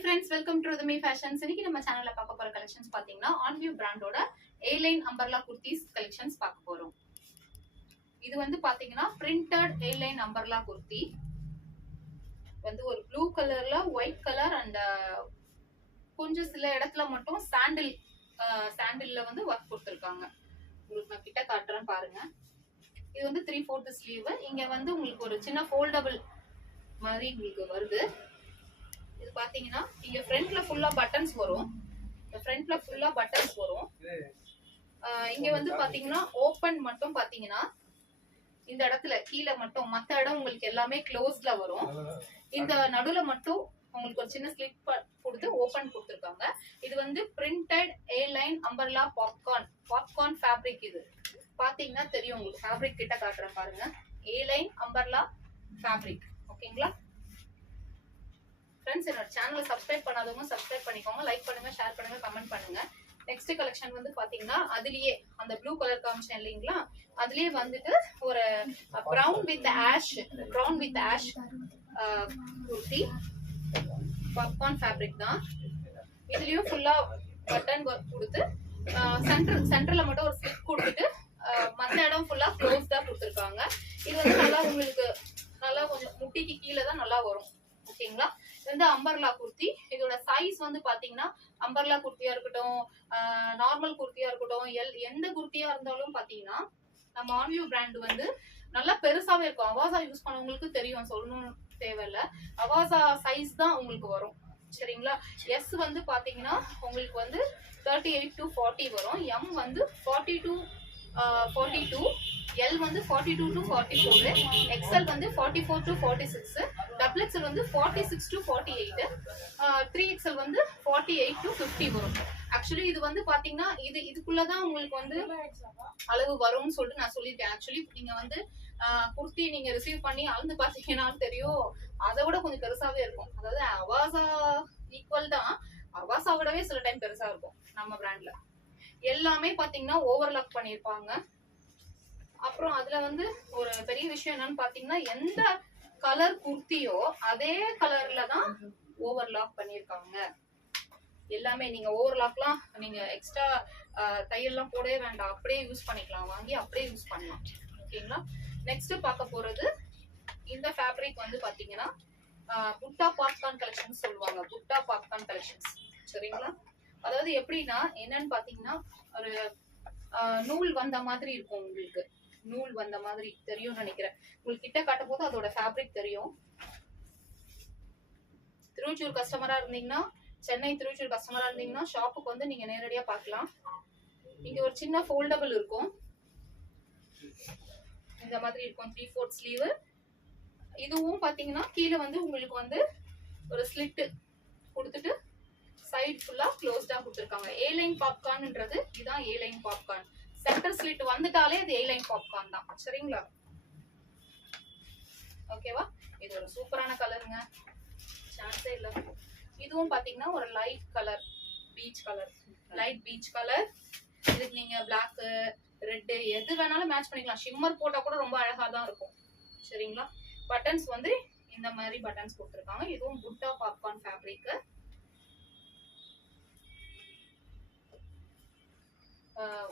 Hi friends, welcome to Ruthumi fashions. இன்னைக்கு நம்ம சேனல்ல பார்க்க போற கலெக்ஷன்ஸ் பாத்தீங்கன்னா ஆன்வியூ பிராண்டோட A-லைன் அம்பர்லா குர்த்திஸ் கலெக்ஷன்ஸ் பார்க்க போறோம். இது வந்து பாத்தீங்கன்னா பிரிண்டட் A-லைன் அம்பர்லா குர்த்தி வந்து ஒரு ப்ளூ கலர்ல ஒயிட் கலர் அண்ட் கொஞ்சம் சில இடத்துல மட்டும் சாண்டில்ல வந்து ஒர்க் கொடுத்துருக்காங்க. உங்களுக்கு நான் கிட்ட காட்டுறேன் பாருங்க. இது வந்து 3/4 ஸ்லீவ். இங்க வந்து உங்களுக்கு ஒரு சின்ன ஃபோல்டபிள் மாதிரி உங்களுக்கு வருது. இது பாத்தீங்கன்னா இங்க ஃப்ரண்ட்ல ஃபுல்லா பட்டன்ஸ் வரும். இங்க வந்து பாத்தீங்கன்னா ஓபன் மட்டும் பாத்தீங்கன்னா இந்த இடத்துல கீழே மட்டும், மத்த இடம் உங்களுக்கு எல்லாமே க்ளோஸ்ல வரும். இந்த நடுவுல மட்டும் உங்களுக்கு ஒரு சின்ன ஸ்லிட் கொடுத்து ஓபன் கொடுத்துருக்காங்க. இது வந்து பிரிண்டட் A-லைன் அம்பர்லா பாப்கார்ன் ஃபேப்ரிக். இது பாத்தீங்கன்னா தெரியும் உங்களுக்கு. ஃபேப்ரிக் கிட்ட காட்டுறேன் பாருங்க. A-லைன் அம்பர்லா ஃபேப்ரிக். ஓகேங்களா ஃப்ரெண்ட்ஸ்? என்னோட சேனலை சப்ஸ்கிரைப் பண்ணாதவங்க சப்ஸ்கிரைப் பண்ணிக்கோங்க. லைக் பண்ணுங்க, ஷேர் பண்ணுங்க, கமெண்ட் பண்ணுங்க. நெக்ஸ்ட் கலெக்ஷன் வந்து பாத்தீங்கன்னா அதுலயே அந்த ப்ளூ கலர் காமிச்சேன் இல்லைங்களா, அதுலயே வந்துட்டு ஒரு brown with ash kurti. Popcorn fabric தான். இதுலயும் ஃபுல்லா பட்டன் ஒர்க் கொடுத்து சென்டர்ல மட்டும் ஒரு ஸ்லிப் கொடுத்துட்டு மத்த இடம் ஃபுல்லா க்ளோஸ் தான் கொடுத்துருக்காங்க. இது வந்து நல்லா உங்களுக்கு நல்லா கொஞ்சம் முட்டிக்கு கீழே தான் நல்லா வரும். ஓகேங்களா? இது வந்து அம்பர்லா குர்த்தி. இதோட சைஸ் வந்து பாத்தீங்கன்னா அம்பர்லா குர்த்தியா இருக்கட்டும், நார்மல் குர்த்தியா இருக்கட்டும், எந்த குர்த்தியா இருந்தாலும் பாத்தீங்கன்னா நம்ம ஆன்வியூ பிராண்ட் வந்து நல்லா பெருசாவே இருக்கும். அவாசா யூஸ் பண்ணவங்களுக்கு தெரியும், சொல்லணும் தேவையில்ல. அவாசா சைஸ் தான் உங்களுக்கு வரும். சரிங்களா? எஸ் வந்து பாத்தீங்கன்னா உங்களுக்கு வந்து 38 to 40 வரும். எம் வந்து 40 to 42, L வந்து 42 to 44, XL வந்து 44 to 46, XXL வந்து 46 to 48, 3XL வந்து 48 to 50 வரும். ஆக்சுவலி இது வந்து பாத்தீங்கன்னா இதுக்குள்ளதான் உங்களுக்கு வந்து அளவு வரும்னு சொல்லிட்டு நான் சொல்லியிருக்கேன். ஆக்சுவலி நீங்க வந்து குர்த்தி நீங்க ரிசீவ் பண்ணி அளந்து பாத்தீங்கன்னா தெரியும், அதை விட கொஞ்சம் பெருசாவே இருக்கும். அதாவது அவாசா ஈக்குவல் தான், அவாசா விடவே சில டைம் பெருசா இருக்கும் நம்ம பிராண்ட்ல. எல்லாமே பாத்தீங்கன்னா ஓவர்லாக் பண்ணிருப்பாங்க. அப்புறம் அதுல வந்து ஒரு பெரிய விஷயம் என்னன்னு பாத்தீங்கன்னா எந்த கலர் குர்த்தியோ அதே கலர்ல தான் ஓவர்லாக் பண்ணிருக்காங்க. எல்லாமே நீங்க ஓவர்லாக்லாம் நீங்க எக்ஸ்ட்ரா தையெல்லாம் போடவே வேண்டாம், அப்படியே யூஸ் பண்ணிக்கலாம். வாங்கி அப்படியே யூஸ் பண்ணலாம். ஓகேங்களா? நெக்ஸ்ட் பார்க்க போறது இந்த ஃபேப்ரிக் வந்து பாத்தீங்கன்னா புட்டா பாப்கார்ன் கலெக்ஷன் சொல்லுவாங்க. புட்டா பாப்கார்ன் கலெக்ஷன்ஸ். சரிங்களா? அதாவது எப்படின்னா என்னன்னு பாத்தீங்கன்னா ஒரு நூல் வந்த மாதிரி இருக்கும். உங்களுக்கு நூல் வந்த மாதிரி தெரியும் நினைக்கிறேன். உங்களுக்கு கிட்ட காட்டும் போது அதோட ஃபேப்ரிக் தெரியும். திருச்சூர் கஸ்டமரா இருந்தீங்கன்னா, சென்னை திருச்சூர் கஸ்டமரா இருந்தீங்கன்னா ஷாப்புக்கு வந்து நீங்க நேரடியா பார்க்கலாம். இங்க ஒரு சின்ன ஃபோல்டபிள் இருக்கும். இந்த மாதிரி இருக்கும். 3/4 ஸ்லீவ். இதுவும் பாத்தீங்கன்னா கீழே வந்து உங்களுக்கு வந்து ஒரு ஸ்லிட் கொடுத்துட்டு சைடு ஃபுல்லா க்ளோஸ்டா கொடுத்துருக்காங்க. A-லைன் பாப்கார்ன்ன்றது இதுதான். A-லைன் பாப்கார்ன் சென்டர் ஸ்லிட் வந்துட்டாலே அது A-லைன் பாப்கார்ன் தான். சரிங்களா? ஓகேவா? இது ஒரு சூப்பரான கலருங்க, சான்ஸே இல்ல. இதுவும் பாத்தீங்கன்னா ஒரு லைட் பீச் கலர். இதுக்கு நீங்க பிளாக், ரெட் எது வேணாலும் மேட்ச் பண்ணிக்கலாம். ஷிம்மர் போட்டா கூட ரொம்ப அழகா தான் இருக்கும். சரிங்களா? பட்டன்ஸ் வந்து இந்த மாதிரி பட்டன்ஸ் கொடுத்துருக்காங்க. இதுவும் புட்டா பாப்கார்ன் ஃபேப்ரிக்.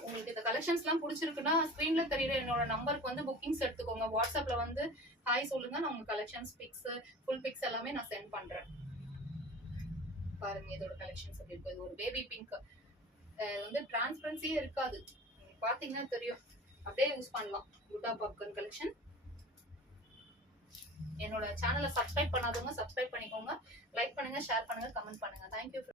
உங்களுக்கு இந்த கலெக்ஷன்ஸ் எல்லாம் பிடிச்சிருக்குன்னா ஸ்கிரீன்ல தெரியுற என்னோட நம்பருக்கு வந்து புக்கிங்ஸ் எடுத்துக்கோங்க. வாட்ஸ்அப்ல வந்து ஹாய் சொல்லுங்க, நான் உங்க கலெக்ஷன்ஸ் பிக்ஸ், ஃபுல் பிக்ஸ் எல்லாமே நான் சென்ட் பண்றேன். பாருங்க இதோட கலெக்ஷன்ஸ் எப்படி இருக்கு. இது ஒரு பேபி பிங்க். வந்து டிரான்ஸ்பரன்சியே இருக்காது, பாத்தீங்கன்னா தெரியும். அப்படியே யூஸ் பண்ணலாம். புட்டா பாப்கார்ன் கலெக்ஷன். என்னோட சேனலை சப்ஸ்கிரைப் பண்ணாதவங்க சப்ஸ்கிரைப் பண்ணிக்கோங்க. லைக் பண்ணுங்க, ஷேர் பண்ணுங்க, கமெண்ட் பண்ணுங்க. தேங்க்யூ.